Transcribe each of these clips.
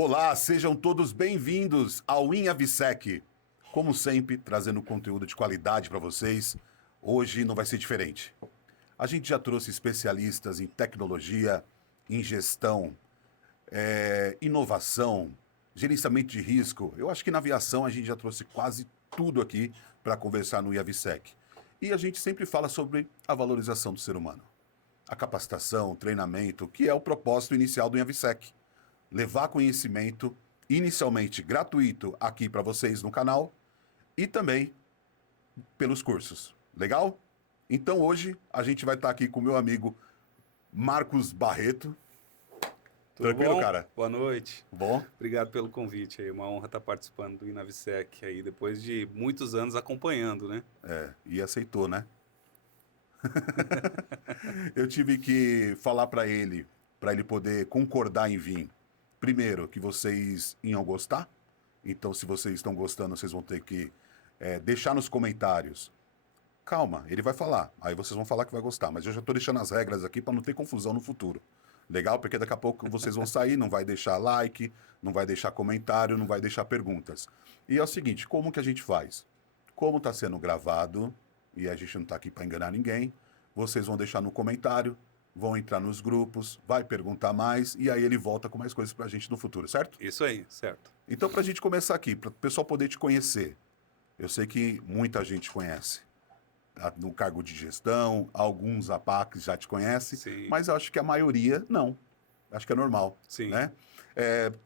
Olá, sejam todos bem-vindos ao InAvisec. Como sempre, trazendo conteúdo de qualidade para vocês. Hoje não vai ser diferente. A gente já trouxe especialistas em tecnologia, em gestão, inovação, gerenciamento de risco. Eu acho que na aviação a gente já trouxe quase tudo aqui para conversar no IAVSEC. E a gente sempre fala sobre a valorização do ser humano. A capacitação, o treinamento, que é o propósito inicial do IAVSEC. Levar conhecimento, inicialmente gratuito, aqui para vocês no canal e também pelos cursos. Legal? Então hoje a gente vai estar aqui com o meu amigo Marcos Barreto. Tudo Tranquilo, bom? cara? Boa noite. Bom? Obrigado pelo convite aí. Uma honra estar participando do InAvisec aí, depois de muitos anos acompanhando, né? E aceitou, né? Eu tive que falar para ele poder concordar em vir. Primeiro, que vocês iam gostar. Então, se vocês estão gostando, vocês vão ter que deixar nos comentários. Calma, ele vai falar. Aí vocês vão falar que vai gostar. Mas eu já estou deixando as regras aqui para não ter confusão no futuro. Legal? Porque daqui a pouco vocês vão sair, não vai deixar like, não vai deixar comentário, não vai deixar perguntas. E é o seguinte, como que a gente faz? Como está sendo gravado, e a gente não está aqui para enganar ninguém, vocês vão deixar no comentário, vão entrar nos grupos, vai perguntar mais, e aí ele volta com mais coisas para a gente no futuro, certo? Isso aí, certo. Então, para a gente começar aqui, para o pessoal poder te conhecer, eu sei que muita gente conhece no cargo de gestão, alguns APACs já te conhecem, Sim. mas eu acho que a maioria não. Acho que é normal. Sim. Né?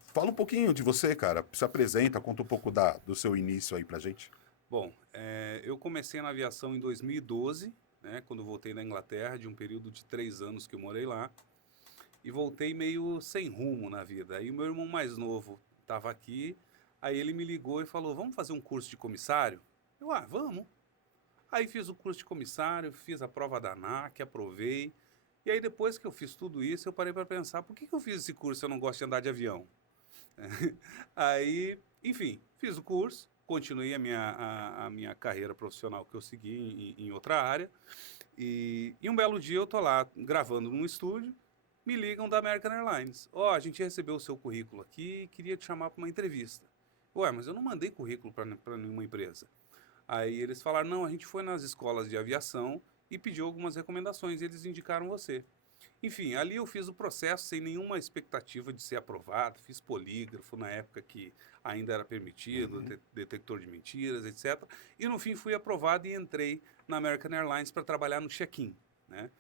Fala um pouquinho de você, cara. Se apresenta, conta um pouco do seu início aí pra gente. Bom, eu comecei na aviação em 2012, né, quando voltei da Inglaterra, de um período de 3 anos que eu morei lá, e voltei meio sem rumo na vida. Aí o meu irmão mais novo estava aqui, aí ele me ligou e falou, vamos fazer um curso de comissário? Vamos. Aí fiz o curso de comissário, fiz a prova da ANAC, aprovei. E aí depois que eu fiz tudo isso, eu parei para pensar, por que eu fiz esse curso se eu não gosto de andar de avião? Aí, enfim, fiz o curso, continuei a minha carreira profissional que eu segui em outra área. E um belo dia eu tô lá gravando num estúdio, me ligam da American Airlines. A gente recebeu o seu currículo aqui e queria te chamar para uma entrevista. Mas eu não mandei currículo para nenhuma empresa. Aí eles falaram, não, a gente foi nas escolas de aviação e pediu algumas recomendações e eles indicaram você. Enfim, ali eu fiz o processo sem nenhuma expectativa de ser aprovado, fiz polígrafo na época que ainda era permitido, detector de mentiras, etc. E no fim fui aprovado e entrei na American Airlines para trabalhar no check-in, né?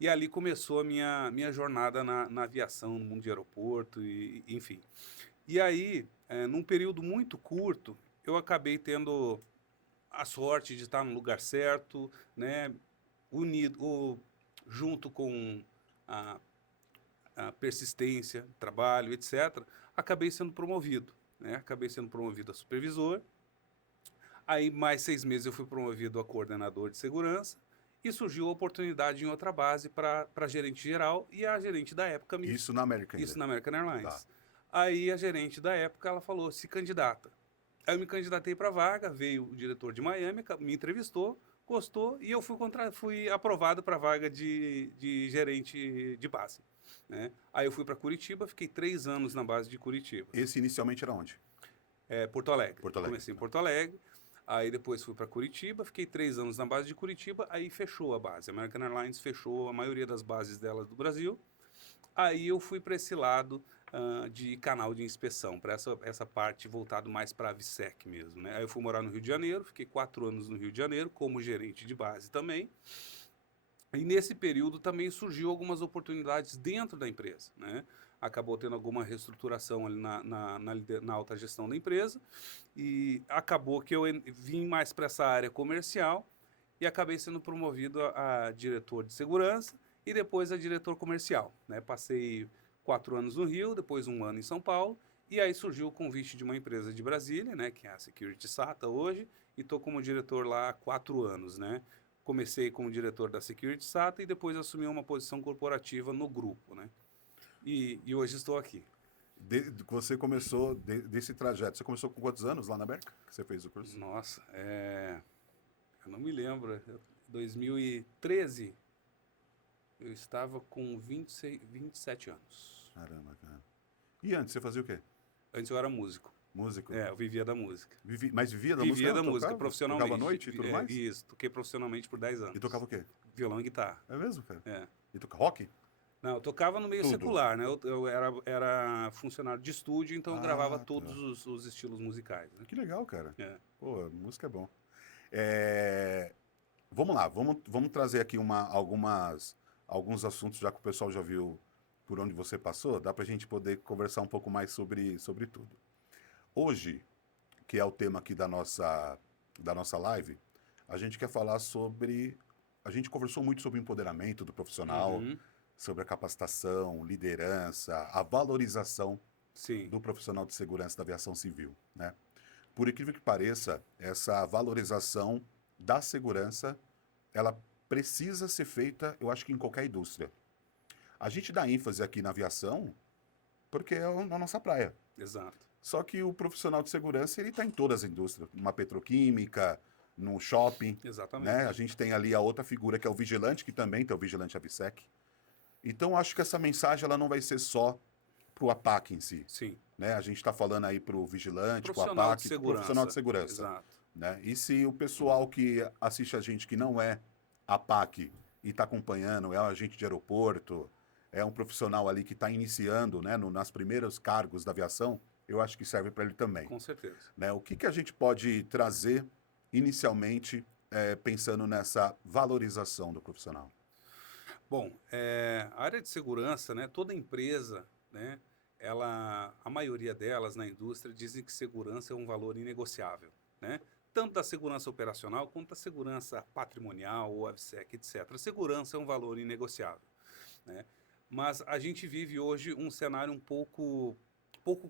E ali começou a minha jornada na aviação, no mundo de aeroporto, enfim. E aí, num período muito curto, eu acabei tendo a sorte de estar no lugar certo, né, unido, junto com a, a persistência, trabalho, etc., acabei sendo promovido. Né, acabei sendo promovido a supervisor. Aí, mais 6 meses, eu fui promovido a coordenador de segurança e surgiu a oportunidade em outra base para gerente geral e a gerente da época me... Isso na América ainda. Isso na American Airlines. Tá. Aí a gerente da época, ela falou, se candidata. Aí eu me candidatei para a vaga, veio o diretor de Miami, me entrevistou, gostou e eu fui aprovado para a vaga de gerente de base. Né? Aí eu fui para Curitiba, fiquei 3 anos na base de Curitiba. Esse inicialmente era onde? Porto Alegre. Porto Alegre. Comecei em Porto Alegre, aí depois fui para Curitiba, fiquei 3 anos na base de Curitiba, aí fechou a base. A American Airlines fechou a maioria das bases dela do Brasil. Aí eu fui para esse lado de canal de inspeção, para essa parte voltado mais para a AVSEC mesmo. Né? Aí eu fui morar no Rio de Janeiro, fiquei 4 anos no Rio de Janeiro, como gerente de base também. E nesse período também surgiu algumas oportunidades dentro da empresa. Né? Acabou tendo alguma reestruturação ali na alta gestão da empresa e acabou que eu vim mais para essa área comercial e acabei sendo promovido a diretor de segurança e depois a diretor comercial. Né? Passei 4 anos no Rio, depois 1 ano em São Paulo, e aí surgiu o convite de uma empresa de Brasília, né, que é a Security SATA hoje, e estou como diretor lá há 4 anos. Né? Comecei como diretor da Security SATA e depois assumi uma posição corporativa no grupo. Né? E hoje estou aqui. Você começou desse trajeto. Você começou com quantos anos lá na América que você fez o curso? Nossa, eu não me lembro. 2013... Eu estava com 27 anos. Caramba, cara. E antes, você fazia o quê? Antes eu era músico. Músico? Eu vivia da música. Mas vivia da Vivia música? da música, Tocava? profissionalmente. Tocava à noite e tudo mais? Isso, toquei profissionalmente por 10 anos. E tocava o quê? Violão e guitarra. É mesmo, cara? É. E tocava rock? Não, eu tocava no meio Tudo. secular, né? Eu era funcionário de estúdio, então eu gravava tá. todos os estilos musicais, né? Que legal, cara. É. Pô, música é bom. Vamos lá, vamos trazer aqui alguns assuntos, já que o pessoal já viu por onde você passou, dá pra gente poder conversar um pouco mais sobre tudo. Hoje, que é o tema aqui da nossa live, a gente quer falar sobre... A gente conversou muito sobre o empoderamento do profissional, Uhum. sobre a capacitação, liderança, a valorização Sim. do profissional de segurança da aviação civil, né? Por incrível que pareça, essa valorização da segurança, ela precisa ser feita, eu acho que em qualquer indústria. A gente dá ênfase aqui na aviação porque é a nossa praia. Exato. Só que o profissional de segurança, ele está em todas as indústrias, numa petroquímica, num shopping, Exatamente. né? A gente tem ali a outra figura que é o vigilante, que também tem o vigilante AVSEC. Então, acho que essa mensagem ela não vai ser só para o APAC em si. Sim. Né? A gente está falando aí para o vigilante, para o Profissional APAC, de pro segurança. profissional de segurança. Exato. Né? E se o pessoal que assiste a gente que não é APAC e está acompanhando, é um agente de aeroporto, é um profissional ali que está iniciando, né, nas primeiros cargos da aviação, eu acho que serve para ele também. Com certeza. Né? O que a gente pode trazer inicialmente pensando nessa valorização do profissional? Bom, a área de segurança, né, toda empresa, né, a maioria delas na indústria dizem que segurança é um valor inegociável, né? Tanto da segurança operacional quanto da segurança patrimonial, ou AVSEC, etc. A segurança é um valor inegociável, né? Mas a gente vive hoje um cenário um pouco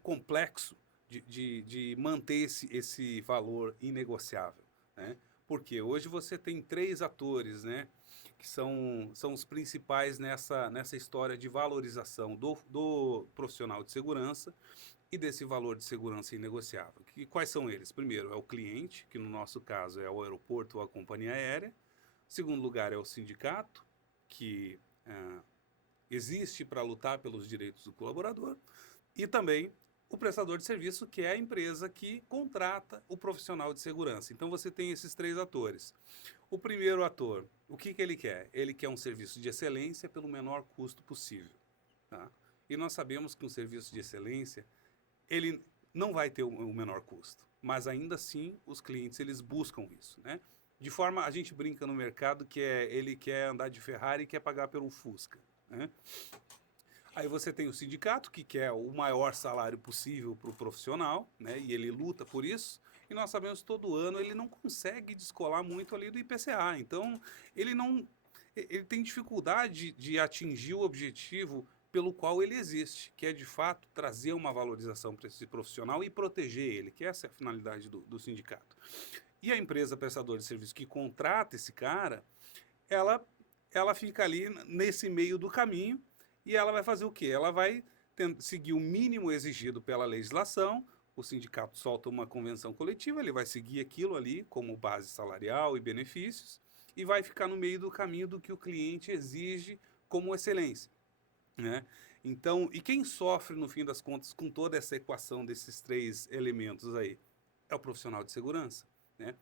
complexo de manter esse valor inegociável, né? Porque hoje você tem 3 atores, né, que são os principais nessa história de valorização do profissional de segurança e desse valor de segurança inegociável. Quais são eles? Primeiro, é o cliente, que no nosso caso é o aeroporto ou a companhia aérea. Segundo lugar, é o sindicato, que existe para lutar pelos direitos do colaborador. E também o prestador de serviço, que é a empresa que contrata o profissional de segurança. Então você tem esses 3 atores. O primeiro ator, o que ele quer? Ele quer um serviço de excelência pelo menor custo possível. Tá? E nós sabemos que um serviço de excelência, ele não vai ter o menor custo. Mas ainda assim, os clientes eles buscam isso, né? De forma, a gente brinca no mercado que ele quer andar de Ferrari e quer pagar pelo Fusca, né? Aí você tem o sindicato, que quer o maior salário possível para o profissional, né? E ele luta por isso. E nós sabemos que todo ano ele não consegue descolar muito ali do IPCA. Então, ele tem dificuldade de atingir o objetivo pelo qual ele existe, que é, de fato, trazer uma valorização para esse profissional e proteger ele, que essa é a finalidade do sindicato. E a empresa prestadora de serviço que contrata esse cara, ela fica ali nesse meio do caminho. E ela vai fazer o quê? Ela vai seguir o mínimo exigido pela legislação, o sindicato solta uma convenção coletiva, ele vai seguir aquilo ali como base salarial e benefícios, e vai ficar no meio do caminho do que o cliente exige como excelência, né? Então, e quem sofre, no fim das contas, com toda essa equação desses 3 elementos aí? É o profissional de segurança, né?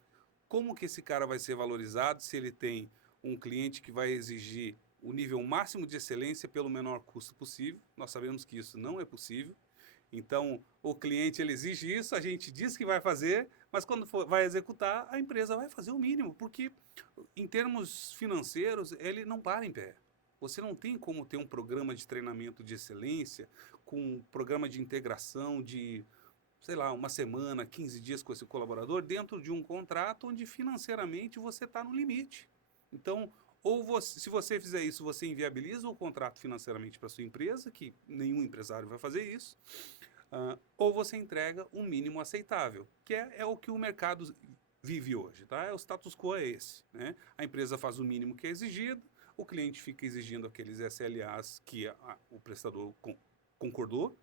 Como que esse cara vai ser valorizado se ele tem um cliente que vai exigir o nível máximo de excelência pelo menor custo possível? Nós sabemos que isso não é possível. Então, o cliente ele exige isso, a gente diz que vai fazer, mas quando vai executar, a empresa vai fazer o mínimo, porque em termos financeiros, ele não para em pé. Você não tem como ter um programa de treinamento de excelência, com um programa de integração de, sei lá, uma semana, 15 dias com esse colaborador, dentro de um contrato onde financeiramente você está no limite. Então, se você fizer isso, você inviabiliza o contrato financeiramente para sua empresa, que nenhum empresário vai fazer isso, ou você entrega um mínimo aceitável, que é o que o mercado vive hoje, tá? O status quo é esse, né? A empresa faz o mínimo que é exigido, o cliente fica exigindo aqueles SLAs que o prestador concordou,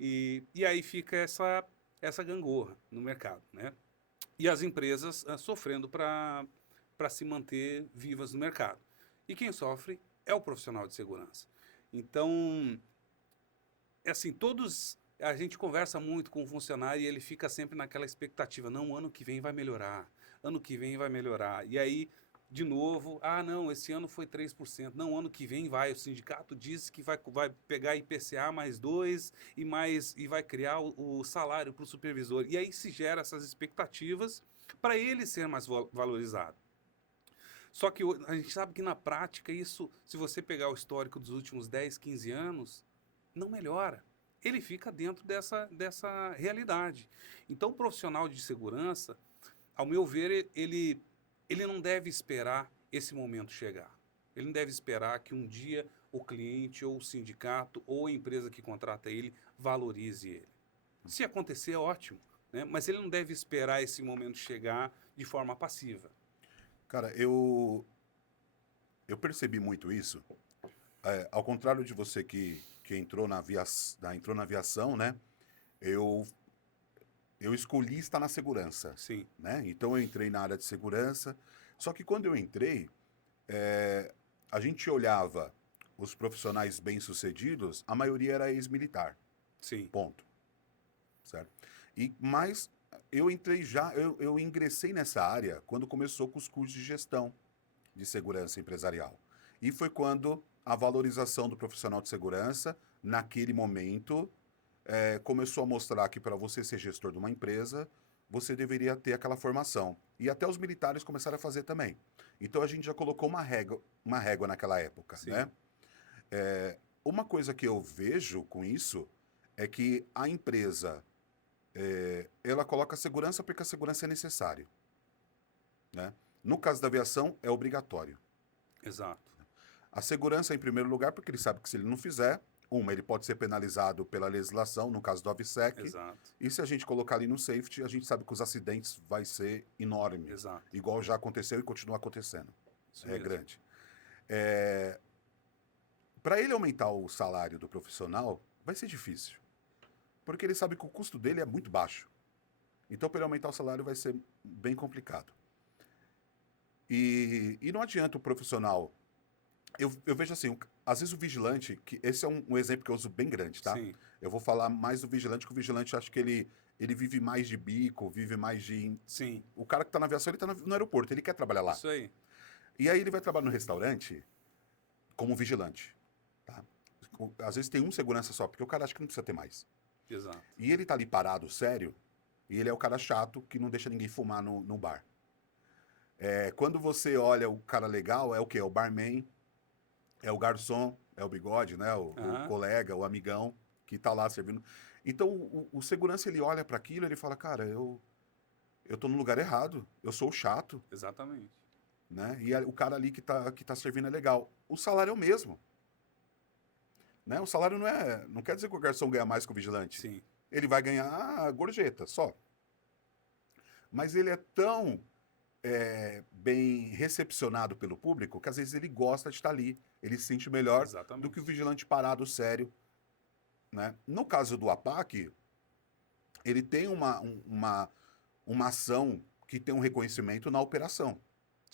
e aí fica essa gangorra no mercado, né? E as empresas sofrendo para se manter vivas no mercado. E quem sofre é o profissional de segurança. Então, assim, todos a gente conversa muito com o funcionário e ele fica sempre naquela expectativa, não, ano que vem vai melhorar, ano que vem vai melhorar. E aí, de novo, não, esse ano foi 3%, não, ano que vem vai, o sindicato disse que vai pegar IPCA mais 2 e vai criar o salário para o supervisor. E aí se gera essas expectativas para ele ser mais valorizado. Só que a gente sabe que na prática isso, se você pegar o histórico dos últimos 10, 15 anos, não melhora. Ele fica dentro dessa realidade. Então, o profissional de segurança, ao meu ver, ele não deve esperar esse momento chegar. Ele não deve esperar que um dia o cliente ou o sindicato ou a empresa que contrata ele valorize ele. Se acontecer, é ótimo, né? Mas ele não deve esperar esse momento chegar de forma passiva. Cara, eu percebi muito isso. Ao contrário de você que entrou entrou na aviação, né? Eu escolhi estar na segurança, Sim, né? Então eu entrei na área de segurança. Só que quando eu entrei, a gente olhava os profissionais bem-sucedidos, a maioria era ex-militar, sim, ponto, certo? Mas eu ingressei nessa área quando começou com os cursos de gestão de segurança empresarial. E foi quando a valorização do profissional de segurança, naquele momento, começou a mostrar que para você ser gestor de uma empresa, você deveria ter aquela formação. E até os militares começaram a fazer também. Então a gente já colocou uma régua naquela época, sim, né? Uma coisa que eu vejo com isso é que a empresa, ela coloca segurança porque a segurança é necessário, né? No caso da aviação, é obrigatório. exato, A segurança, em primeiro lugar, porque ele sabe que se ele não fizer, ele pode ser penalizado pela legislação, no caso do AVSEC, exato, e se a gente colocar ali no safety, a gente sabe que os acidentes vai ser enorme, exato. igual já aconteceu e continua acontecendo. Isso É mesmo. grande. Para ele aumentar o salário do profissional, vai ser difícil, porque ele sabe que o custo dele é muito baixo. Então, para ele aumentar o salário, vai ser bem complicado. E não adianta o profissional. Eu vejo assim, às vezes o vigilante, que esse é um exemplo que eu uso bem grande, tá? Sim, Eu vou falar mais do vigilante, que o vigilante acho que ele vive mais de bico, vive mais de. sim, O cara que tá na aviação, ele tá no aeroporto, ele quer trabalhar lá. isso aí, E aí ele vai trabalhar no restaurante como vigilante, tá? Às vezes tem um segurança só, porque o cara acha que não precisa ter mais. exato, E ele tá ali parado, sério, e ele é o cara chato que não deixa ninguém fumar no bar. Quando você olha o cara legal, é o quê? É o barman, é o garçom, é o bigode, né? O aham, colega, o amigão que tá lá servindo. Então, o segurança, ele olha para aquilo e ele fala, cara, eu tô no lugar errado, eu sou o chato, exatamente, né? E o cara ali que tá servindo é legal. O salário é o mesmo, né? O salário não quer dizer que o garçom ganha mais que o vigilante. sim, Ele vai ganhar gorjeta, só. Mas ele é tão bem recepcionado pelo público que às vezes ele gosta de estar ali, ele se sente melhor do que o exatamente, vigilante parado, sério, né? No caso do APAC, ele tem uma ação que tem um reconhecimento na operação.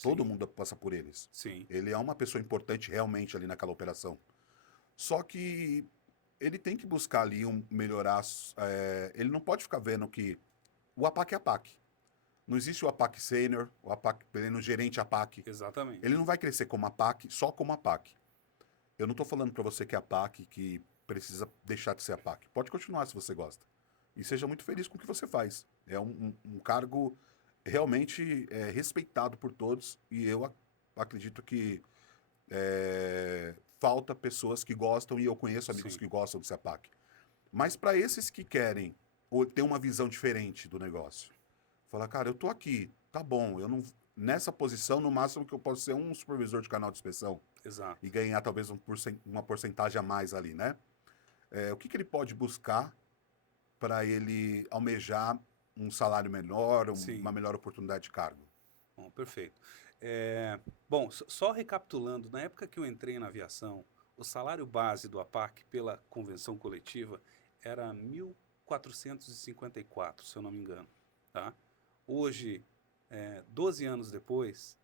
Todo sim, mundo passa por eles. sim, Ele é uma pessoa importante realmente ali naquela operação. Só que ele tem que buscar ali melhorar. Ele não pode ficar vendo que o APAC é APAC. Não existe o APAC sênior, o APAC, pleno gerente APAC. exatamente, Ele não vai crescer como APAC, só como APAC. Eu não estou falando para você que é APAC, que precisa deixar de ser APAC. Pode continuar se você gosta. E seja muito feliz com o que você faz. É um cargo realmente respeitado por todos e eu acredito que falta pessoas que gostam e eu conheço amigos sim, que gostam de ser APAC. Mas para esses que querem ou ter uma visão diferente do negócio, falar, cara, eu tô aqui, tá bom, eu não nessa posição, no máximo que eu posso ser um supervisor de canal de inspeção exato, e ganhar talvez uma porcentagem a mais ali, né? O que ele pode buscar para ele almejar um salário melhor, sim. uma melhor oportunidade de cargo? Bom, perfeito. Bom, só recapitulando, na época que eu entrei na aviação, o salário base do APAC pela convenção coletiva era 1.454, se eu não me engano, tá? Hoje, 12 anos depois,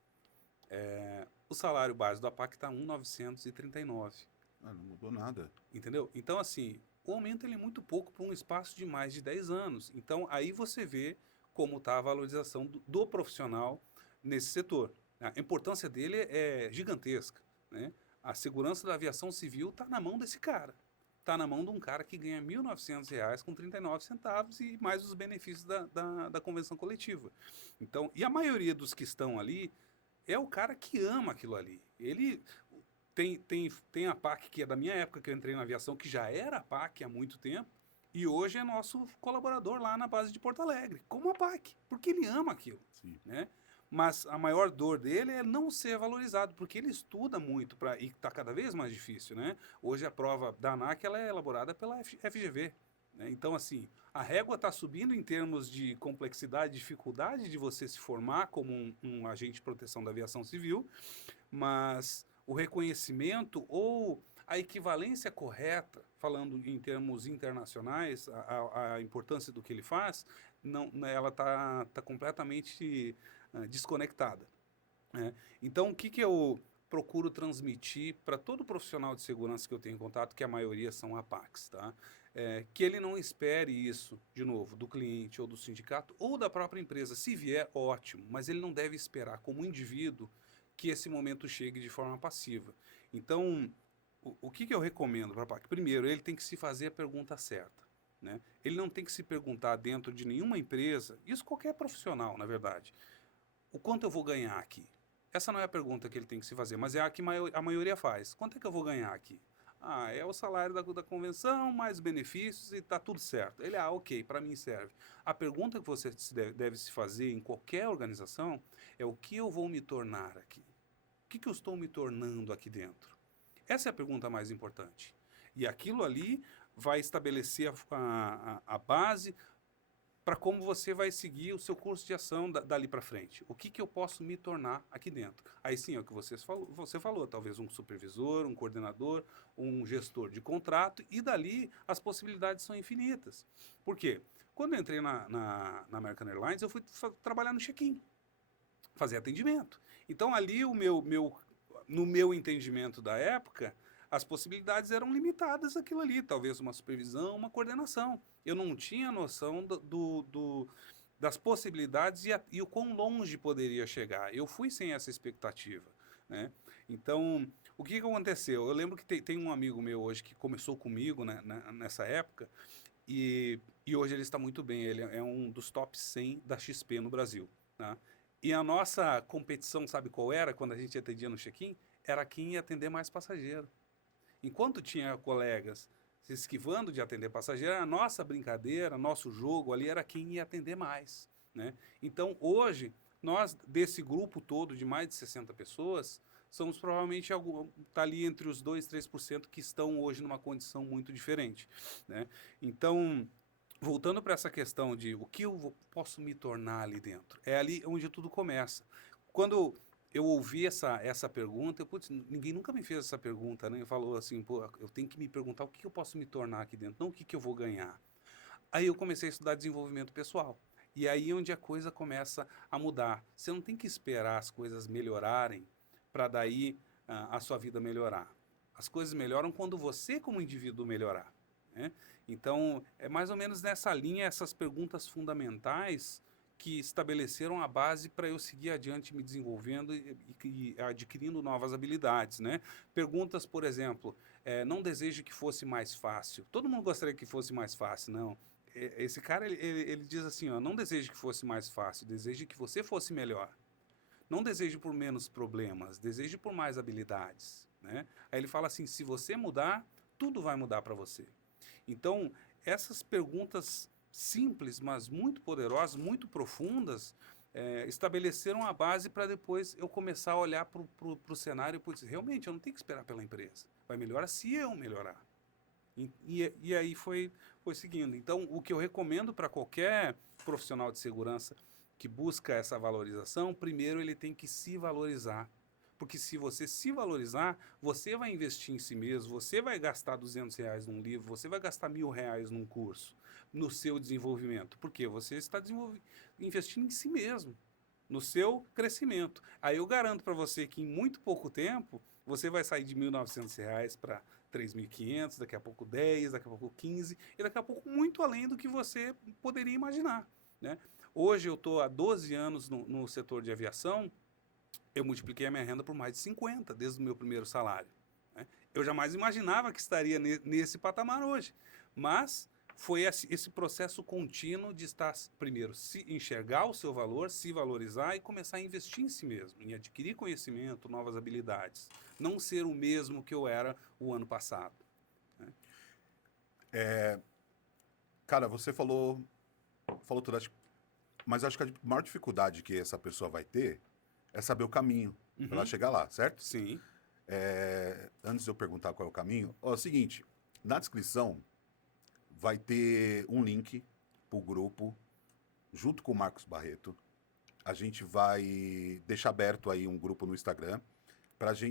o salário base do APAC está 1.939, Ah, não mudou nada. entendeu? Então, assim, o aumento ele é muito pouco para um espaço de mais de 10 anos. Então, aí você vê como está a valorização do profissional nesse setor. A importância dele é gigantesca, né? A segurança da aviação civil está na mão desse cara. Está na mão de um cara que ganha R$ 1.900 com 39 centavos e mais os benefícios da convenção coletiva. Então, e a maioria dos que estão ali é o cara que ama aquilo ali. Ele tem a PAC, que é da minha época que eu entrei na aviação, que já era a PAC há muito tempo, e hoje é nosso colaborador lá na base de Porto Alegre, como a PAC, porque ele ama aquilo, Sim. né? Mas a maior dor dele é não ser valorizado, porque ele estuda muito e está cada vez mais difícil, né? Hoje a prova da ANAC ela é elaborada pela FGV, né? Então, assim, a régua está subindo em termos de complexidade, dificuldade de você se formar como um agente de proteção da aviação civil, mas o reconhecimento ou a equivalência correta, falando em termos internacionais, a importância do que ele faz, não, ela está completamente desconectada, né? Então, o que eu procuro transmitir para todo profissional de segurança que eu tenho em contato, que a maioria são APACs, tá? Que ele não espere isso, de novo, do cliente ou do sindicato ou da própria empresa. Se vier, ótimo, mas ele não deve esperar como indivíduo que esse momento chegue de forma passiva. Então, o que eu recomendo para a PAC? Primeiro, ele tem que se fazer a pergunta certa, né? Ele não tem que se perguntar dentro de nenhuma empresa, isso qualquer profissional, na verdade, o quanto eu vou ganhar aqui? Essa não é a pergunta que ele tem que se fazer, mas é a que a maioria faz. Quanto é que eu vou ganhar aqui? Ah, é o salário da convenção, mais benefícios e está tudo certo. Ele, ok, para mim serve. A pergunta que você deve se fazer em qualquer organização é o que eu vou me tornar aqui? O que eu estou me tornando aqui dentro? Essa é a pergunta mais importante. E aquilo ali vai estabelecer a base para como você vai seguir o seu curso de ação dali para frente. O que eu posso me tornar aqui dentro? Aí sim, é o que você falou, talvez um supervisor, um coordenador, um gestor de contrato, e dali as possibilidades são infinitas. Por quê? Quando eu entrei na American Airlines, eu fui trabalhar no check-in, fazer atendimento. Então ali no meu entendimento da época, as possibilidades eram limitadas àquilo ali, talvez uma supervisão, uma coordenação. Eu não tinha noção das possibilidades e o quão longe poderia chegar. Eu fui sem essa expectativa, né? Então, o que aconteceu? Eu lembro que tem um amigo meu hoje que começou comigo, né, nessa época, e hoje ele está muito bem. Ele é um dos top 100 da XP no Brasil, tá? E a nossa competição, sabe qual era quando a gente atendia no check-in? Era quem ia atender mais passageiro. Enquanto tinha colegas se esquivando de atender passageiro, a nossa brincadeira, nosso jogo ali era quem ia atender mais, né? Então, hoje, nós, desse grupo todo de mais de 60 pessoas, somos provavelmente tá ali entre os 2, 3% que estão hoje numa condição muito diferente, né? Então, voltando para essa questão de o que eu posso me tornar ali dentro, é ali onde tudo começa. Quando eu ouvi essa pergunta, putz, ninguém nunca me fez essa pergunta, né? Falou assim, pô, eu tenho que me perguntar o que eu posso me tornar aqui dentro, não o que eu vou ganhar. Aí eu comecei a estudar desenvolvimento pessoal. E aí é onde a coisa começa a mudar. Você não tem que esperar as coisas melhorarem para daí a sua vida melhorar. As coisas melhoram quando você, como indivíduo, melhorar, né? Então, é mais ou menos nessa linha, essas perguntas fundamentais que estabeleceram a base para eu seguir adiante me desenvolvendo e adquirindo novas habilidades, né? Perguntas, por exemplo, não desejo que fosse mais fácil. Todo mundo gostaria que fosse mais fácil, não. Esse cara, ele diz assim, ó, não desejo que fosse mais fácil, desejo que você fosse melhor. Não desejo por menos problemas, desejo por mais habilidades, né? Aí ele fala assim, se você mudar, tudo vai mudar para você. Então, essas perguntas simples, mas muito poderosas, muito profundas, estabeleceram a base para depois eu começar a olhar para o cenário e dizer, realmente, eu não tenho que esperar pela empresa. Vai melhorar se eu melhorar. E aí foi seguindo. Então, o que eu recomendo para qualquer profissional de segurança que busca essa valorização, primeiro ele tem que se valorizar. Porque se você se valorizar, você vai investir em si mesmo, você vai gastar R$ 200 num livro, você vai gastar R$ 1.000 num curso, no seu desenvolvimento. Porque você está investindo em si mesmo, no seu crescimento. Aí eu garanto para você que em muito pouco tempo, você vai sair de R$ 1.900 para 3.500, daqui a pouco 10, daqui a pouco 15, e daqui a pouco muito além do que você poderia imaginar, né? Hoje eu estou há 12 anos no setor de aviação, eu multipliquei a minha renda por mais de 50 desde o meu primeiro salário, né? Eu jamais imaginava que estaria nesse patamar hoje, mas foi esse processo contínuo de estar, primeiro, se enxergar o seu valor, se valorizar e começar a investir em si mesmo, em adquirir conhecimento, novas habilidades. Não ser o mesmo que eu era o ano passado, né? Cara, você falou tudo, mas acho que a maior dificuldade que essa pessoa vai ter é saber o caminho para ela chegar lá, certo? Sim. Antes de eu perguntar qual é o caminho, ó, é o seguinte, na descrição vai ter um link pro grupo, junto com o Marcos Barreto. A gente vai deixar aberto aí um grupo no Instagram.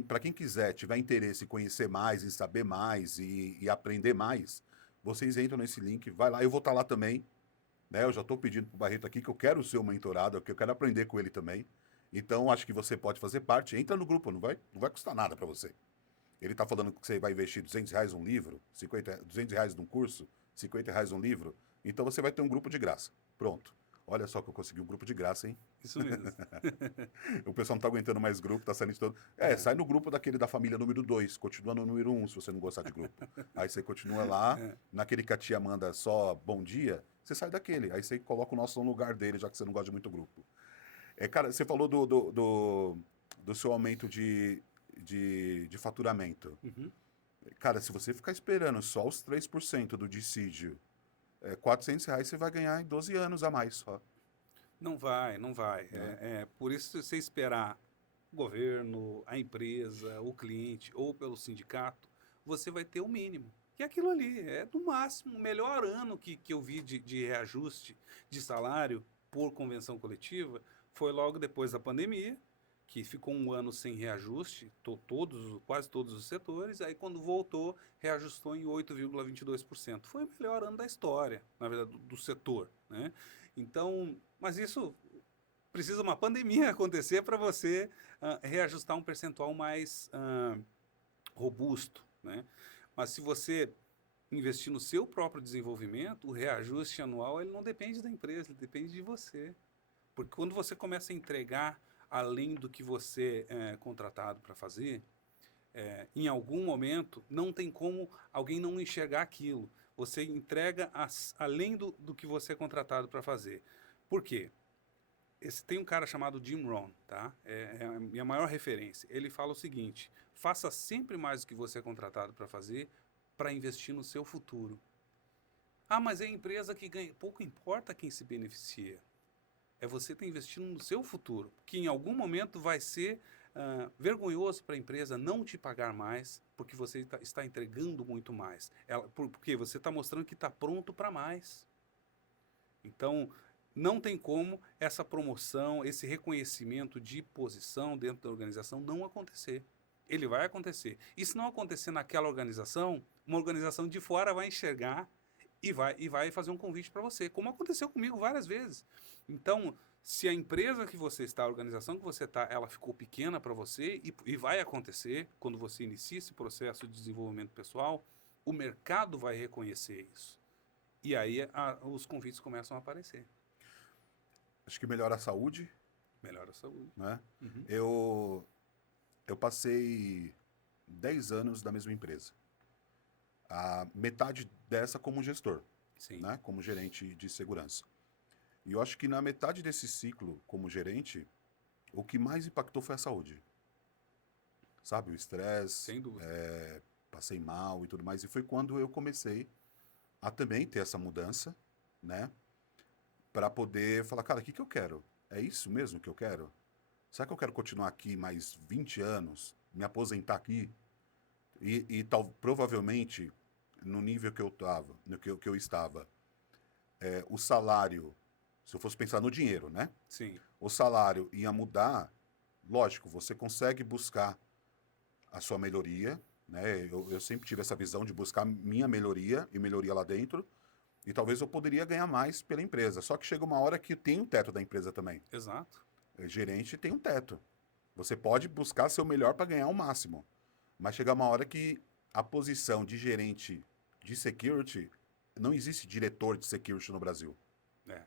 Para quem quiser, tiver interesse em conhecer mais, em saber mais e aprender mais, vocês entram nesse link, vai lá, eu vou estar lá também, né? Eu já estou pedindo pro Barreto aqui que eu quero ser o mentorado, que eu quero aprender com ele também. Então, acho que você pode fazer parte. Entra no grupo, não vai custar nada para você. Ele está falando que você vai investir R$200 num livro, R$200 num curso, R$50 num livro. Então, você vai ter um grupo de graça. Pronto. Olha só que eu consegui um grupo de graça, hein? Isso mesmo. O pessoal não tá aguentando mais grupo, tá saindo de todo. Sai no grupo daquele da família número 2, continua no número 1, se você não gostar de grupo. Aí você continua lá, naquele que a tia manda só bom dia, você sai daquele. Aí você coloca o nosso no lugar dele, já que você não gosta de muito grupo. Cara, você falou do seu aumento de faturamento. Uhum. Cara, se você ficar esperando só os 3% do dissídio, R$400 você vai ganhar em 12 anos a mais só. Não vai, não vai. Por isso, se você esperar o governo, a empresa, o cliente ou pelo sindicato, você vai ter o mínimo. Que é aquilo ali, é no máximo o melhor ano que eu vi de reajuste de salário por convenção coletiva foi logo depois da pandemia, que ficou um ano sem reajuste, quase todos os setores, aí quando voltou, reajustou em 8,22%. Foi o melhor ano da história, na verdade, do setor, né? Então, mas isso precisa uma pandemia acontecer para você reajustar um percentual mais robusto, né? Mas se você investir no seu próprio desenvolvimento, o reajuste anual ele não depende da empresa, ele depende de você. Porque quando você começa a entregar além do que você é contratado para fazer, em algum momento não tem como alguém não enxergar aquilo. Você entrega além do que você é contratado para fazer. Por quê? Tem um cara chamado Jim Rohn, tá? É a minha maior referência. Ele fala o seguinte: faça sempre mais do que você é contratado para fazer para investir no seu futuro. Ah, mas é a empresa que ganha. Pouco importa quem se beneficia. É você estar investindo no seu futuro, que em algum momento vai ser vergonhoso para a empresa não te pagar mais, porque você está entregando muito mais. Porque você está mostrando que está pronto para mais. Então, não tem como essa promoção, esse reconhecimento de posição dentro da organização não acontecer. Ele vai acontecer. E se não acontecer naquela organização, uma organização de fora vai enxergar e vai fazer um convite para você, como aconteceu comigo várias vezes. Então, se a empresa que você está, a organização que você está, ela ficou pequena para você, e vai acontecer quando você inicia esse processo de desenvolvimento pessoal, o mercado vai reconhecer isso. E aí os convites começam a aparecer. Acho que melhora a saúde. Melhora a saúde. Né? Uhum. Eu passei 10 anos da mesma empresa. A metade dessa como gestor, Sim. Né? Como gerente de segurança. E eu acho que na metade desse ciclo como gerente, o que mais impactou foi a saúde. Sabe, o estresse, Sem dúvida. passei mal e tudo mais. E foi quando eu comecei a também ter essa mudança, né? Para poder falar, cara, o que eu quero? É isso mesmo que eu quero? Será que eu quero continuar aqui mais 20 anos, me aposentar aqui? E provavelmente, no nível que eu estava, que eu estava, o salário, se eu fosse pensar no dinheiro, né? Sim. O salário ia mudar, lógico, você consegue buscar a sua melhoria, né? Eu sempre tive essa visão de buscar minha melhoria e melhoria lá dentro, e talvez eu poderia ganhar mais pela empresa. Só que chega uma hora que tem um teto da empresa também. Exato. Gerente tem um teto. Você pode buscar ser o melhor para ganhar o máximo, mas chega uma hora que a posição de gerente de security, não existe diretor de security no Brasil. É.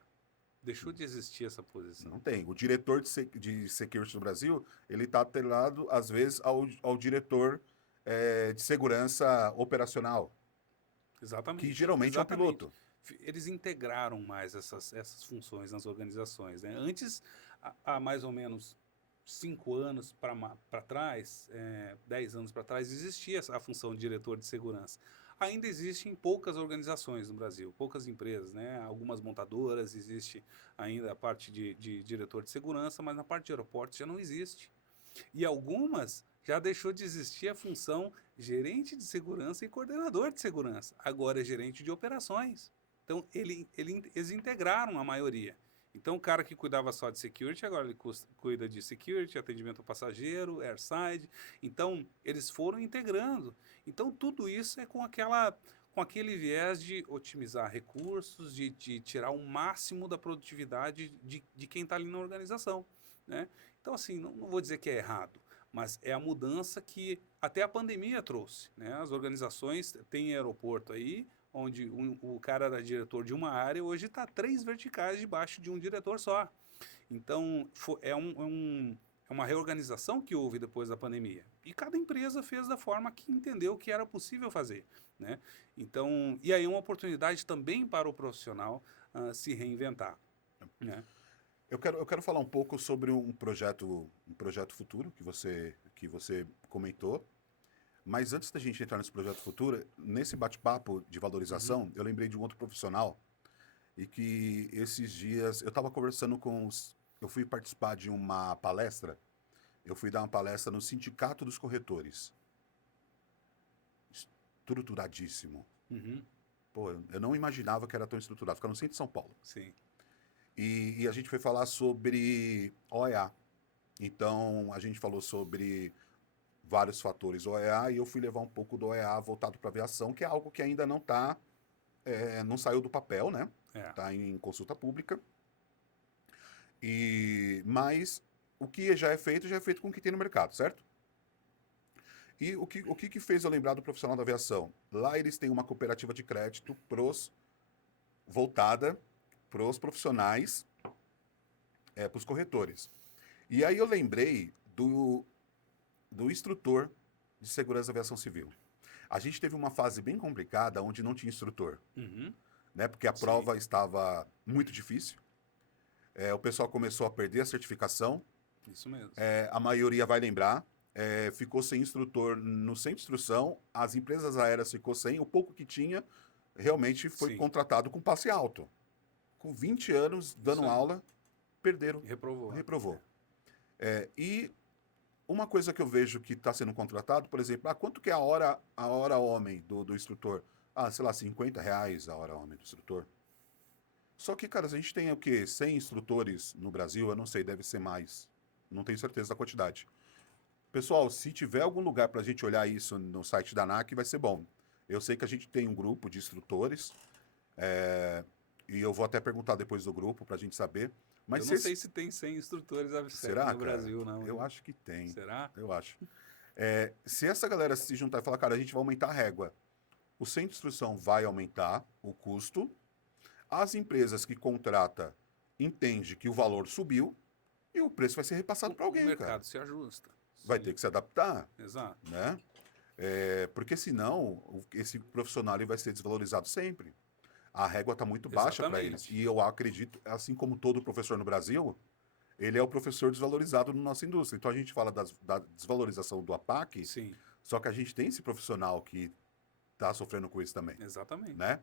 Deixou de existir essa posição. Não tem. O diretor de security no Brasil, ele está atrelado, às vezes, ao diretor de segurança operacional, Exatamente. que geralmente é o piloto. Eles integraram mais essas funções nas organizações, né? Antes, há mais ou menos 5 anos para trás, 10 anos para trás, existia a função de diretor de segurança. Ainda existe em poucas organizações no Brasil, poucas empresas, né? Algumas montadoras, existe ainda a parte de diretor de segurança, mas na parte de aeroportos já não existe. E algumas já deixou de existir a função gerente de segurança e coordenador de segurança. Agora é gerente de operações. Então, eles integraram a maioria. Então, o cara que cuidava só de security, agora ele cuida de security, atendimento ao passageiro, airside. Então, eles foram integrando. Então, tudo isso é com aquele viés de otimizar recursos, de tirar o máximo da produtividade de quem está ali na organização, né? Então, assim, não vou dizer que é errado, mas é a mudança que até a pandemia trouxe, né? As organizações têm aeroporto aí, onde o cara era diretor de uma área, hoje está 3 verticais debaixo de um diretor só. Então, é uma reorganização que houve depois da pandemia. E cada empresa fez da forma que entendeu que era possível fazer, né? Então, e aí uma oportunidade também para o profissional se reinventar, né? Eu quero falar um pouco sobre um projeto futuro que você comentou. Mas antes da gente entrar nesse projeto futuro, nesse bate-papo de valorização, eu lembrei de um outro profissional e que esses dias eu estava conversando eu fui participar de uma palestra. Eu fui dar uma palestra no Sindicato dos Corretores. Estruturadíssimo. Uhum. Pô, eu não imaginava que era tão estruturado. Fica no centro de São Paulo. Sim. E a gente foi falar sobre OEA. Então, a gente falou sobre vários fatores OEA e eu fui levar um pouco do OEA voltado para aviação, que é algo que ainda não saiu do papel, né? Está em consulta pública. Mas o que já é feito com o que tem no mercado, certo? E o que fez eu lembrar do profissional da aviação? Lá eles têm uma cooperativa de crédito voltada para os profissionais, para os corretores. E aí eu lembrei do instrutor de segurança da aviação civil. A gente teve uma fase bem complicada onde não tinha instrutor, né? Porque a prova estava muito difícil. O pessoal começou a perder a certificação. Isso mesmo. A maioria vai lembrar. Ficou sem instrutor no centro de instrução, as empresas aéreas ficou sem, o pouco que tinha realmente foi contratado com passe alto. Com 20 anos dando aula, perderam. Reprovou. E uma coisa que eu vejo que está sendo contratado, por exemplo, quanto que é a hora homem do instrutor? Sei lá, R$50 a hora homem do instrutor. Só que, cara, a gente tem o quê? 100 instrutores no Brasil, eu não sei, deve ser mais. Não tenho certeza da quantidade. Pessoal, se tiver algum lugar para a gente olhar isso no site da ANAC, vai ser bom. Eu sei que a gente tem um grupo de instrutores, e eu vou até perguntar depois do grupo para a gente saber. Mas eu não sei se tem 100 instrutores AVSEC no Brasil, não. Eu acho que tem. Será? Eu acho. Se essa galera se juntar e falar, cara, a gente vai aumentar a régua, o centro de instrução vai aumentar o custo, as empresas que contratam entendem que o valor subiu e o preço vai ser repassado para alguém, cara. O mercado se ajusta. Vai ter que se adaptar. Exato. Né? Porque senão esse profissional ele vai ser desvalorizado sempre. A régua está muito baixa para eles. E eu acredito, assim como todo professor no Brasil, ele é o professor desvalorizado na nossa indústria. Então a gente fala da desvalorização do APAC, só que a gente tem esse profissional que está sofrendo com isso também. Exatamente. Né?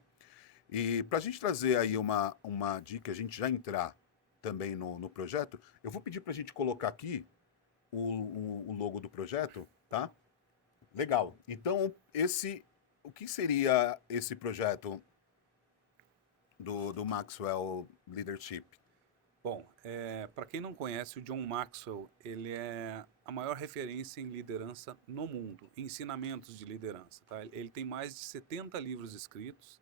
E para a gente trazer aí uma dica, a gente já entrar também no projeto, eu vou pedir para a gente colocar aqui o logo do projeto, tá? Legal. Então, o que seria esse projeto do Maxwell Leadership? Bom, para quem não conhece, o John Maxwell, ele é a maior referência em liderança no mundo, em ensinamentos de liderança. Tá? Ele tem mais de 70 livros escritos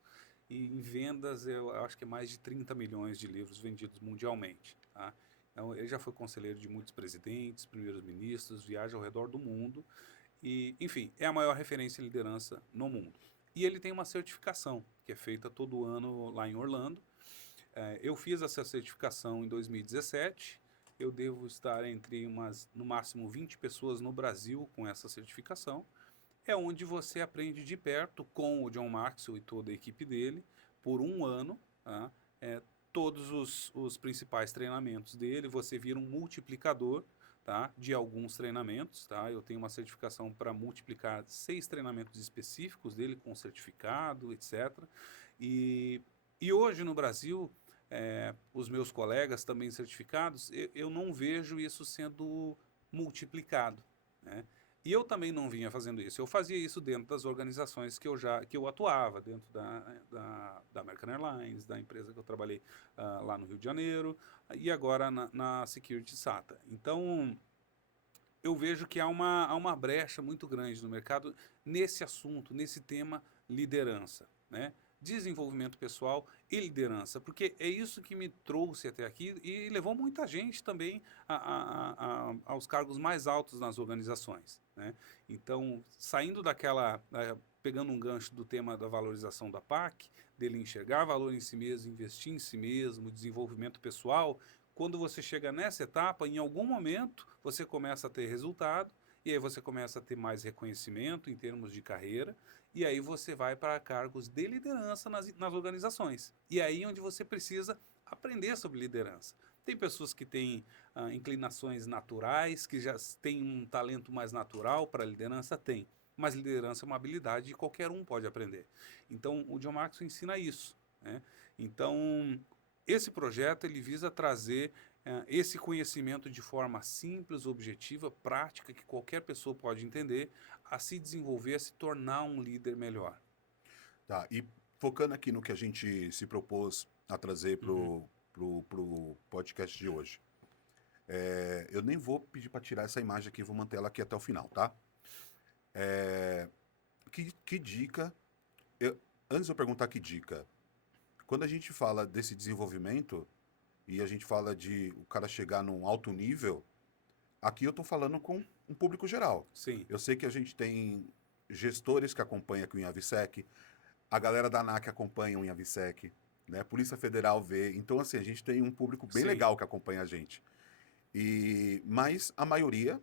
e em vendas, eu acho que é mais de 30 milhões de livros vendidos mundialmente. Tá? Então, ele já foi conselheiro de muitos presidentes, primeiros ministros, viaja ao redor do mundo E, enfim, é a maior referência em liderança no mundo. E ele tem uma certificação, que é feita todo ano lá em Orlando. Eu fiz essa certificação em 2017. Eu devo estar entre no máximo 20 pessoas no Brasil com essa certificação. É onde você aprende de perto com o John Maxwell e toda a equipe dele, por um ano, tá? Todos os principais treinamentos dele. Você vira um multiplicador, tá, de alguns treinamentos. Tá? Eu tenho uma certificação para multiplicar 6 treinamentos específicos dele, com certificado, etc. E hoje no Brasil, os meus colegas também certificados, eu não vejo isso sendo multiplicado, né? E eu também não vinha fazendo isso. Eu fazia isso dentro das organizações que eu atuava, dentro da American Airlines, da empresa que eu trabalhei lá no Rio de Janeiro, e agora na Security SATA. Então, eu vejo que há uma brecha muito grande no mercado nesse assunto, nesse tema liderança, né? Desenvolvimento pessoal e liderança, porque é isso que me trouxe até aqui e levou muita gente também aos cargos mais altos nas organizações, né? Então, saindo pegando um gancho do tema da valorização da PAC, dele enxergar valor em si mesmo, investir em si mesmo, desenvolvimento pessoal, quando você chega nessa etapa, em algum momento você começa a ter resultado, e aí você começa a ter mais reconhecimento em termos de carreira, e aí você vai para cargos de liderança nas organizações. E aí onde você precisa aprender sobre liderança. Tem pessoas que têm inclinações naturais, que já têm um talento mais natural para liderança? Tem. Mas liderança é uma habilidade e qualquer um pode aprender. Então, o John Maxwell ensina isso, né? Então, esse projeto ele visa trazer esse conhecimento de forma simples, objetiva, prática, que qualquer pessoa pode entender, a se desenvolver, a se tornar um líder melhor. Tá, e focando aqui no que a gente se propôs a trazer pro podcast de hoje. Eu nem vou pedir para tirar essa imagem aqui, vou manter ela aqui até o final, tá? Que dica... antes de eu perguntar que dica, quando a gente fala desse desenvolvimento e a gente fala de o cara chegar num alto nível, aqui eu estou falando com um público geral. Sim. Eu sei que a gente tem gestores que acompanham aqui o InhaviSec, a galera da ANAC acompanha o InhaviSec, né? Polícia Federal vê. Então, assim, a gente tem um público bem Sim. legal que acompanha a gente. Mas a maioria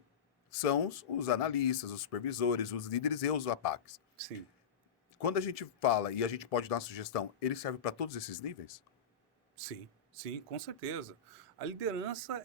são os analistas, os supervisores, os líderes e os APACs. Sim. Quando a gente fala, e a gente pode dar uma sugestão, ele serve para todos esses níveis? Sim, sim, com certeza. A liderança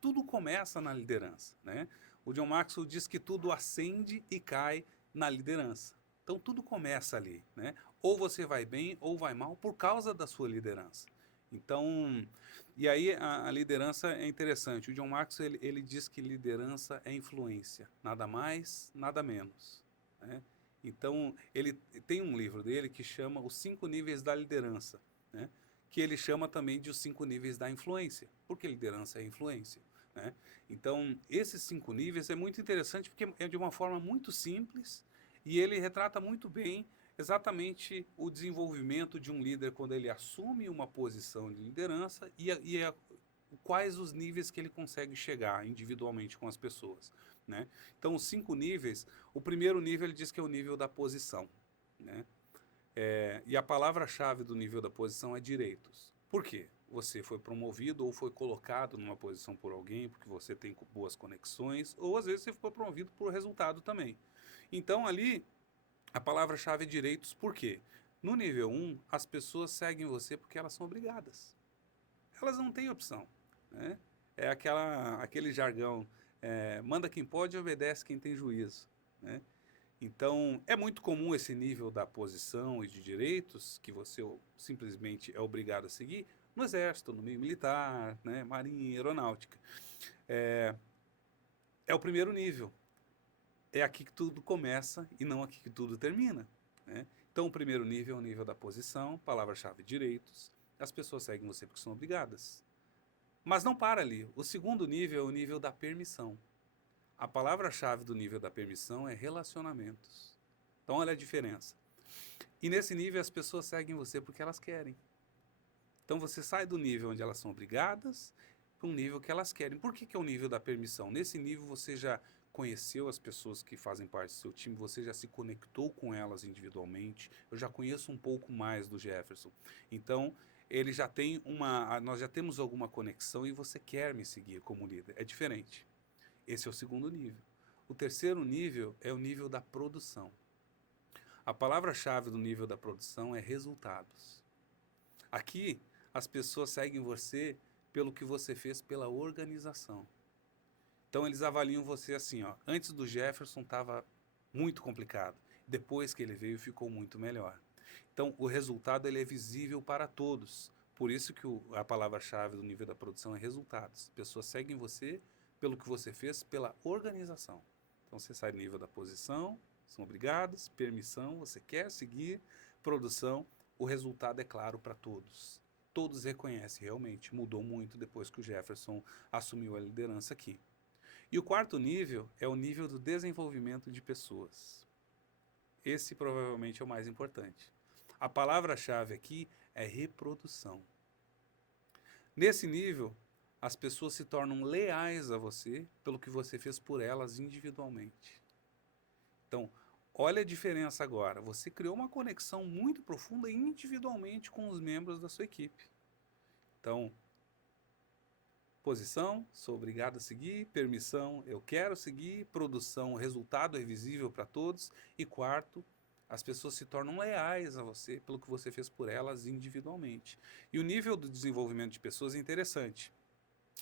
tudo começa na liderança, né? O John Maxwell diz que tudo ascende e cai na liderança. Então tudo começa ali, né? Ou você vai bem ou vai mal por causa da sua liderança. Então, e aí a liderança é interessante. O John Maxwell ele diz que liderança é influência, nada mais, nada menos, né? Então, ele tem um livro dele que chama Os 5 Níveis da Liderança, né? Que ele chama também de Os 5 Níveis da Influência, porque liderança é influência, né? Então, esses 5 níveis é muito interessante porque é de uma forma muito simples e ele retrata muito bem exatamente o desenvolvimento de um líder quando ele assume uma posição de liderança quais os níveis que ele consegue chegar individualmente com as pessoas, né? Então, os 5 níveis, o primeiro nível ele diz que é o nível da posição, né? E a palavra-chave do nível da posição é direitos. Por quê? Você foi promovido ou foi colocado numa posição por alguém porque você tem boas conexões, ou às vezes você foi promovido por resultado também. Então, ali, a palavra-chave é direitos, por quê? No nível 1, as pessoas seguem você porque elas são obrigadas. Elas não têm opção, né? É aquele jargão, manda quem pode e obedece quem tem juízo, né? Então, é muito comum esse nível da posição e de direitos, que você simplesmente é obrigado a seguir, no exército, no meio militar, né? Marinha, aeronáutica. É o primeiro nível. É aqui que tudo começa e não aqui que tudo termina, né? Então, o primeiro nível é o nível da posição, palavra-chave direitos. As pessoas seguem você porque são obrigadas. Mas não para ali. O segundo nível é o nível da permissão. A palavra-chave do nível da permissão é relacionamentos. Então, olha a diferença. E nesse nível, as pessoas seguem você porque elas querem. Então, você sai do nível onde elas são obrigadas para um nível que elas querem. Por que é o nível da permissão? Nesse nível, você já conheceu as pessoas que fazem parte do seu time, você já se conectou com elas individualmente. Eu já conheço um pouco mais do Jefferson. Então, ele já tem nós já temos alguma conexão e você quer me seguir como líder. É diferente. Esse é o segundo nível. O terceiro nível é o nível da produção. A palavra-chave do nível da produção é resultados. Aqui, as pessoas seguem você pelo que você fez pela organização. Então, eles avaliam você assim, ó. Antes do Jefferson estava muito complicado. Depois que ele veio, ficou muito melhor. Então, o resultado ele é visível para todos. Por isso que a palavra-chave do nível da produção é resultados. As pessoas seguem você pelo que você fez pela organização. Então, você sai do nível da posição, são obrigados, permissão, você quer seguir, produção, o resultado é claro para todos. Todos reconhecem, realmente, mudou muito depois que o Jefferson assumiu a liderança aqui. E o quarto nível é o nível do desenvolvimento de pessoas. Esse provavelmente é o mais importante. A palavra-chave aqui é reprodução. Nesse nível, as pessoas se tornam leais a você pelo que você fez por elas individualmente. Então, olha a diferença agora. Você criou uma conexão muito profunda individualmente com os membros da sua equipe. Então, posição, sou obrigado a seguir. Permissão, eu quero seguir. Produção, o resultado é visível para todos. E quarto, as pessoas se tornam leais a você pelo que você fez por elas individualmente. E o nível do desenvolvimento de pessoas é interessante.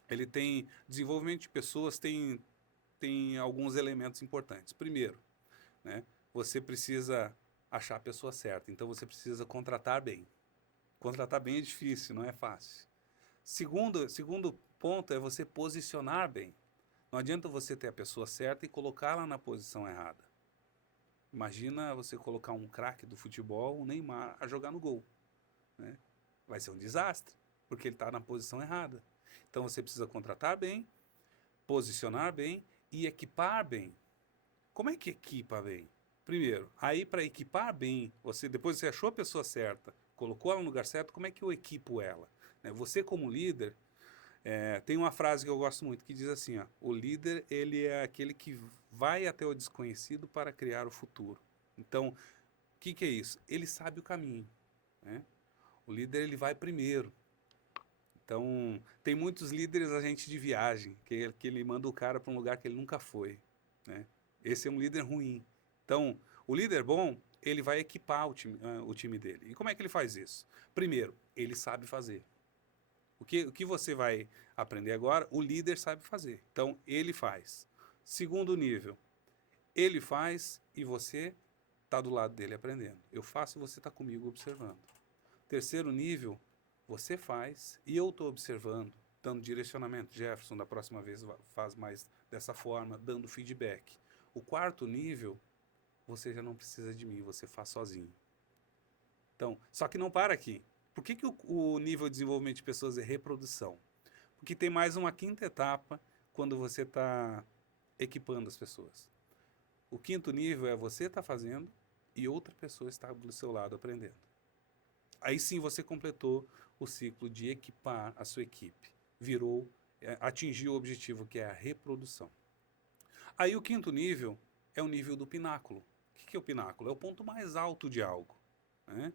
Ele tem, desenvolvimento de pessoas tem alguns elementos importantes. Primeiro, né, você precisa achar a pessoa certa, então você precisa contratar bem. Contratar bem é difícil, não é fácil. Segundo ponto é você posicionar bem. Não adianta você ter a pessoa certa e colocá-la na posição errada. Imagina você colocar um craque do futebol, o Neymar, a jogar no gol, né? Vai ser um desastre, porque ele está na posição errada. Então você precisa contratar bem, posicionar bem e equipar bem. Como é que equipa bem? Primeiro, aí para equipar bem, depois você achou a pessoa certa, colocou ela no lugar certo, como é que eu equipo ela? Você como líder, tem uma frase que eu gosto muito que diz assim, ó, o líder ele é aquele que vai até o desconhecido para criar o futuro. Então, o que é isso? Ele sabe o caminho, né? O líder ele vai primeiro. Então, tem muitos líderes agentes de viagem, que ele manda o cara para um lugar que ele nunca foi, né? Esse é um líder ruim. Então, o líder bom, ele vai equipar o time dele. E como é que ele faz isso? Primeiro, ele sabe fazer. O que você vai aprender agora, o líder sabe fazer. Então, ele faz. Segundo nível, ele faz e você está do lado dele aprendendo. Eu faço e você está comigo observando. Terceiro nível, você faz e eu estou observando, dando direcionamento. Jefferson, da próxima vez faz mais dessa forma, dando feedback. O quarto nível, você já não precisa de mim, você faz sozinho. Então, só que não para aqui. Por que o nível de desenvolvimento de pessoas é reprodução? Porque tem mais uma quinta etapa quando você está equipando as pessoas. O quinto nível é você estar fazendo e outra pessoa está do seu lado aprendendo. Aí sim você completou o ciclo de equipar a sua equipe. Atingiu o objetivo que é a reprodução. Aí o quinto nível é o nível do pináculo. O que é o pináculo? É o ponto mais alto de algo, né?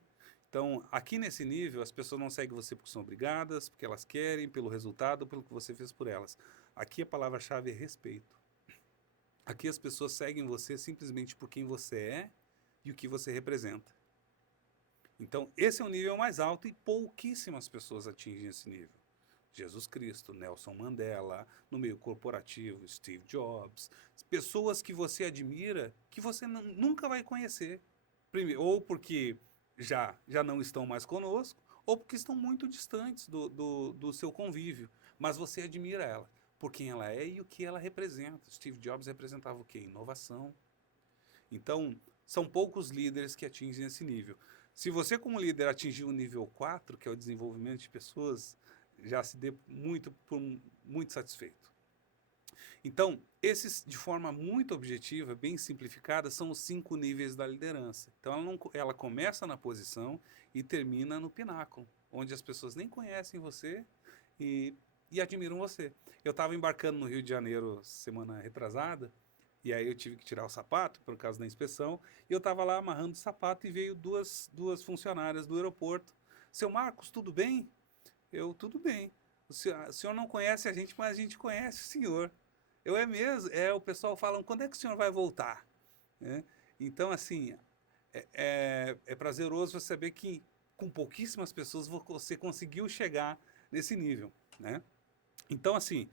Então, aqui nesse nível, as pessoas não seguem você porque são obrigadas, porque elas querem, pelo resultado, pelo que você fez por elas. Aqui a palavra-chave é respeito. Aqui as pessoas seguem você simplesmente por quem você é e o que você representa. Então, esse é o nível mais alto e pouquíssimas pessoas atingem esse nível. Jesus Cristo, Nelson Mandela, no meio corporativo, Steve Jobs, pessoas que você admira, que você nunca vai conhecer. Primeiro, ou porque já não estão mais conosco, ou porque estão muito distantes do seu convívio. Mas você admira ela, por quem ela é e o que ela representa. Steve Jobs representava o quê? Inovação. Então, são poucos líderes que atingem esse nível. Se você, como líder, atingir o nível 4, que é o desenvolvimento de pessoas, já se dê muito satisfeito. Então, esses, de forma muito objetiva, bem simplificada, são os 5 níveis da liderança. Então, ela começa na posição e termina no pináculo, onde as pessoas nem conhecem você e admiram você. Eu estava embarcando no Rio de Janeiro semana retrasada E aí eu tive que tirar o sapato, por causa da inspeção, e eu estava lá amarrando o sapato e veio duas funcionárias do aeroporto. Seu Marcos, tudo bem? Eu, tudo bem. O senhor não conhece a gente, mas a gente conhece o senhor. Eu, é mesmo? É, o pessoal fala, quando é que o senhor vai voltar? Né? Então, assim, é prazeroso você saber que com pouquíssimas pessoas você conseguiu chegar nesse nível, né? Então, assim,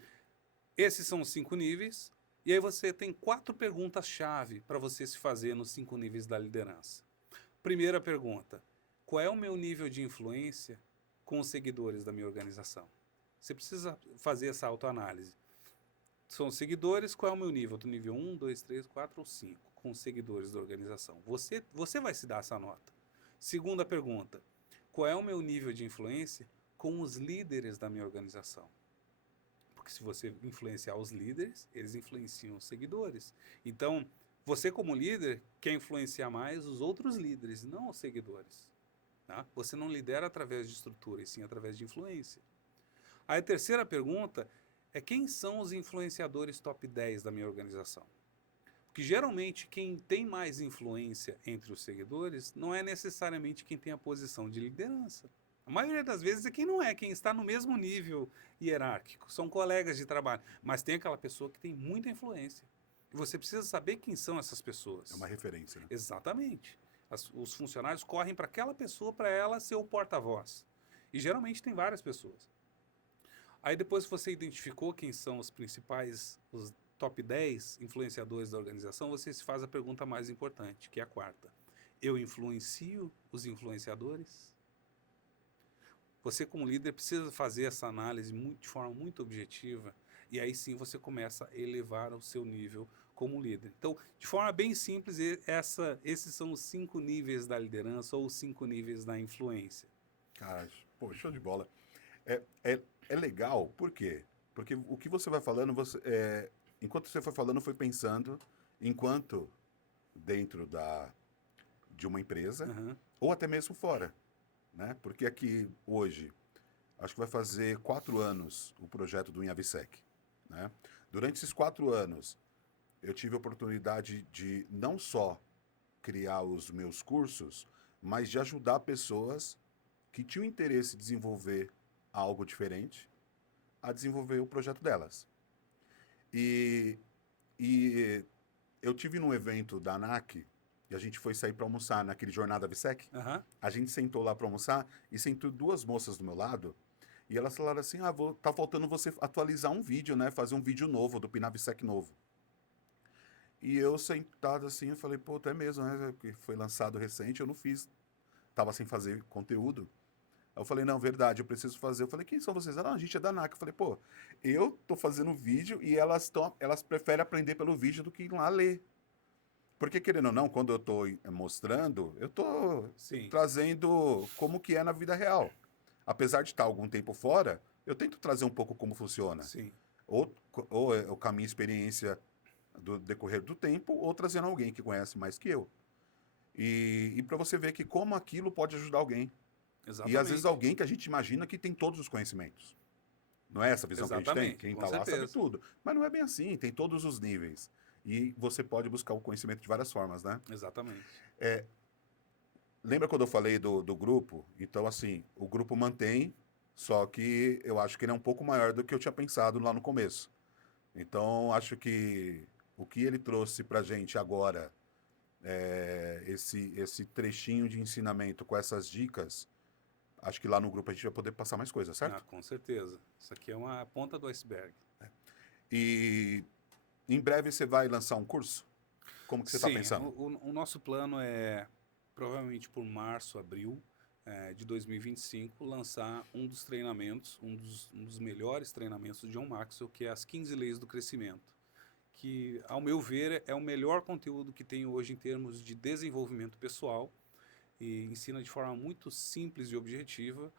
esses são os 5 níveis, e aí você tem 4 perguntas-chave para você se fazer nos 5 níveis da liderança. Primeira pergunta: qual é o meu nível de influência com os seguidores da minha organização? Você precisa fazer essa autoanálise. São os seguidores, qual é o meu nível? Do nível 1, 2, 3, 4 ou 5 com os seguidores da organização. Você vai se dar essa nota. Segunda pergunta: qual é o meu nível de influência com os líderes da minha organização? Porque se você influenciar os líderes, eles influenciam os seguidores. Então, você como líder quer influenciar mais os outros líderes, não os seguidores. Tá? Você não lidera através de estrutura, e sim através de influência. Aí a terceira pergunta é: quem são os influenciadores top 10 da minha organização? Porque geralmente quem tem mais influência entre os seguidores não é necessariamente quem tem a posição de liderança. A maioria das vezes é quem não é, quem está no mesmo nível hierárquico. São colegas de trabalho, mas tem aquela pessoa que tem muita influência. E você precisa saber quem são essas pessoas. É uma referência, né? Exatamente. Os funcionários correm para aquela pessoa, para ela ser o porta-voz. E geralmente tem várias pessoas. Aí depois que você identificou quem são os principais, os top 10 influenciadores da organização, você se faz a pergunta mais importante, que é a quarta: eu influencio os influenciadores? Você como líder precisa fazer essa análise de forma muito objetiva, e aí sim você começa a elevar o seu nível como líder. Então, de forma bem simples, esses são os 5 níveis da liderança ou os 5 níveis da influência. Cara, pô, show de bola. É legal, por quê? Porque o que você vai falando, enquanto você foi falando, eu fui pensando, enquanto dentro de uma empresa, Uhum. ou até mesmo fora, né? Porque aqui, hoje, acho que vai fazer 4 anos o projeto do Inhavisec, né? Durante esses 4 anos, eu tive a oportunidade de não só criar os meus cursos, mas de ajudar pessoas que tinham interesse em desenvolver algo diferente a desenvolver o projeto delas. E, e eu tive num evento da ANAC e a gente foi sair para almoçar naquele Jornada VSEC. Uhum. A gente sentou lá para almoçar e sentou 2 moças do meu lado e elas falaram assim: tá faltando você atualizar um vídeo, né? Fazer um vídeo novo do Pinavsec novo. E eu sentado assim, eu falei: pô, até mesmo, né? Que foi lançado recente, eu não fiz, tava sem fazer conteúdo. Aí eu falei: não, verdade, eu preciso fazer. Eu falei: quem são vocês? Ah, a gente é da ANAC. Eu falei: pô, eu tô fazendo vídeo e elas preferem aprender pelo vídeo do que ir lá ler. Porque, querendo ou não, quando eu tô mostrando, eu tô Sim, trazendo como que é na vida real. Apesar de estar algum tempo fora, eu tento trazer um pouco como funciona. sim. Ou com a minha experiência do decorrer do tempo, ou trazendo alguém que conhece mais que eu. E para você ver que como aquilo pode ajudar alguém. E às vezes Exatamente. alguém que a gente imagina que tem todos os conhecimentos. Não é essa a visão que a gente tem? Exatamente, Quem com está lá sabe certeza. tudo. Mas não é bem assim, tem todos os níveis. E você pode buscar o conhecimento de várias formas, né? Exatamente. Lembra quando eu falei do grupo? Então, assim, o grupo mantém, só que eu acho que ele é um pouco maior do que eu tinha pensado lá no começo. Então, acho que o que ele trouxe pra gente agora, esse trechinho de ensinamento com essas dicas, acho que lá no grupo a gente vai poder passar mais coisas, Ah, certo? com certeza. Isso aqui é uma ponta do iceberg. E em breve você vai lançar um curso? Como que você está Sim, pensando? o nosso plano é, provavelmente por março, abril de 2025, lançar um dos treinamentos, um dos melhores treinamentos do John Maxwell, que é as 15 Leis do Crescimento. Que, ao meu ver, é o melhor conteúdo que tem hoje em termos de desenvolvimento pessoal e ensina de forma muito simples e objetiva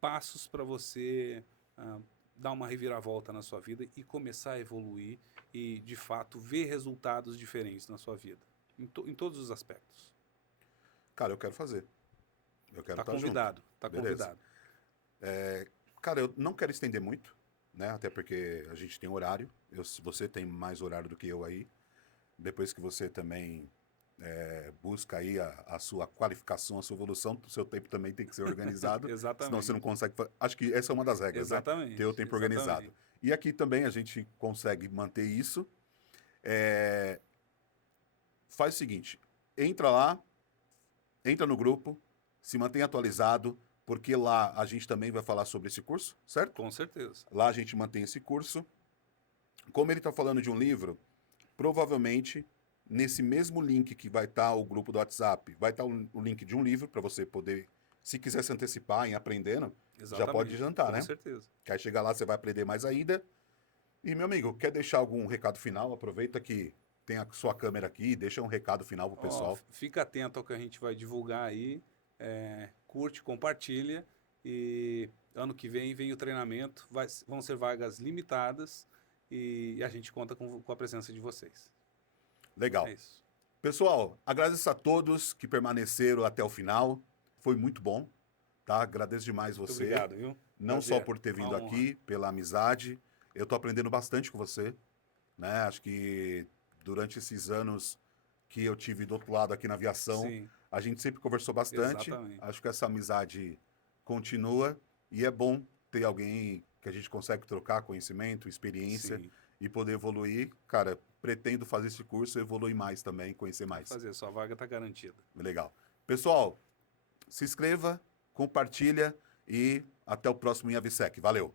passos para você dar uma reviravolta na sua vida e começar a evoluir e, de fato, ver resultados diferentes na sua vida, em todos os aspectos. Cara, eu quero fazer. Eu quero Tá estar junto. convidado, tá Beleza. convidado. Cara, eu não quero estender muito, né? Até porque a gente tem horário. Você tem mais horário do que eu aí. depois que você também busca aí a sua qualificação, a sua evolução, o seu tempo também tem que ser organizado, senão você não Exatamente. consegue. Acho que essa é uma das regras, né? Ter o Exatamente. tempo organizado. Exatamente. E aqui também a gente consegue manter isso. É, faz o seguinte: entra lá, entra no grupo, se mantém atualizado, porque lá a gente também vai falar sobre esse curso, certo? Com certeza. Lá a gente mantém esse curso. Como ele está falando de um livro, provavelmente nesse mesmo link que vai estar o grupo do WhatsApp, vai estar o link de um livro para você poder, se quiser se antecipar em aprendendo, já pode Exatamente. adiantar, Com né? certeza. Que aí chegar lá você vai aprender mais ainda. E, meu amigo, quer deixar algum recado final? Aproveita que tem a sua câmera aqui, deixa um recado final pro Ó, pessoal. fica atento ao que a gente vai divulgar aí. Curte, compartilha. E ano que vem o treinamento. Vão ser vagas limitadas. E a gente conta com a presença de vocês. Legal. É isso. Pessoal, agradeço a todos que permaneceram até o final. Foi muito bom, tá? Agradeço demais Muito você. obrigado, viu? Não só Prazer. por ter vindo Uma honra. aqui, pela amizade. Eu tô aprendendo bastante com você, né? Acho que durante esses anos que eu tive do outro lado aqui na aviação, Sim, a gente sempre conversou bastante. exatamente. Acho que essa amizade continua e é bom ter alguém que a gente consegue trocar conhecimento, experiência Sim. e poder evoluir. Cara, pretendo fazer esse curso, evoluir mais também, conhecer Vai mais. fazer, sua vaga está garantida. Legal. Pessoal, se inscreva, compartilha e até o próximo IAVSEC. Valeu!